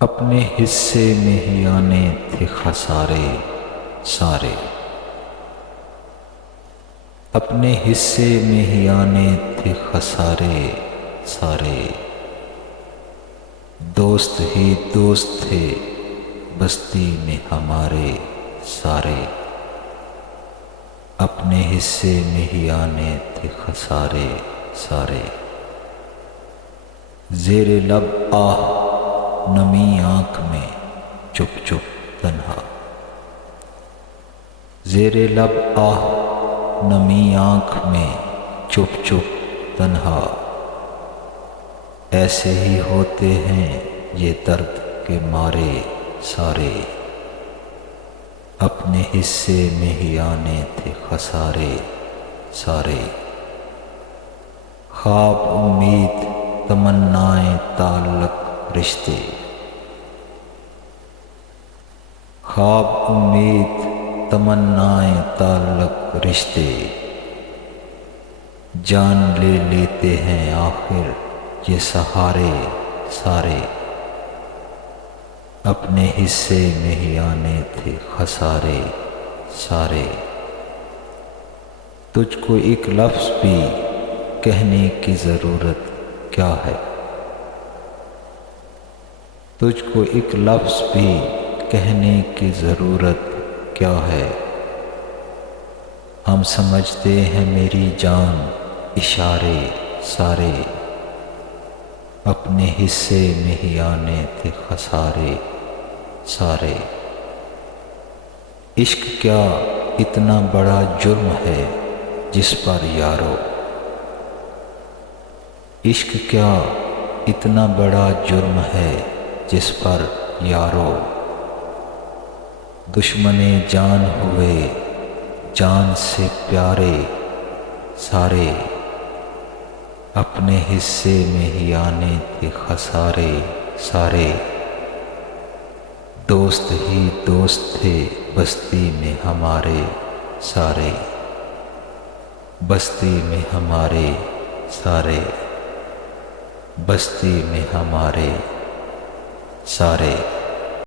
اپنے حصے میں ہی آنے تھے خسارے سارے، اپنے حصے میں ہی آنے تھے خسارے سارے، دوست ہی دوست تھے بستی میں ہمارے سارے، اپنے حصے میں ہی آنے تھے خسارے سارے۔ زیر لب آہ نمی آنکھ میں چپ چپ تنہا، زیر لب آہ نمی آنکھ میں چپ چپ تنہا، ایسے ہی ہوتے ہیں یہ درد کے مارے سارے، اپنے حصے میں ہی آنے تھے خسارے سارے۔ خواب امید تمنائیں تعلق رشتے، خواب امید تمنائیں تعلق رشتے، جان لے لیتے ہیں آخر یہ سہارے سارے، اپنے حصے میں ہی آنے تھے خسارے سارے۔ تجھ کو ایک لفظ بھی کہنے کی ضرورت کیا ہے، تجھ کو ایک لفظ بھی کہنے کی ضرورت کیا ہے، ہم سمجھتے ہیں میری جان اشارے سارے، اپنے حصے میں ہی آنے تھے خسارے سارے۔ عشق کیا اتنا بڑا جرم ہے جس پر یارو، عشق کیا اتنا بڑا جرم ہے جس پر یارو، دشمن جان ہوئے جان سے پیارے سارے، اپنے حصے میں ہی آنے تھے خسارے سارے، دوست ہی دوست تھے بستی میں ہمارے سارے، بستی میں ہمارے سارے، بستی میں ہمارے سارے۔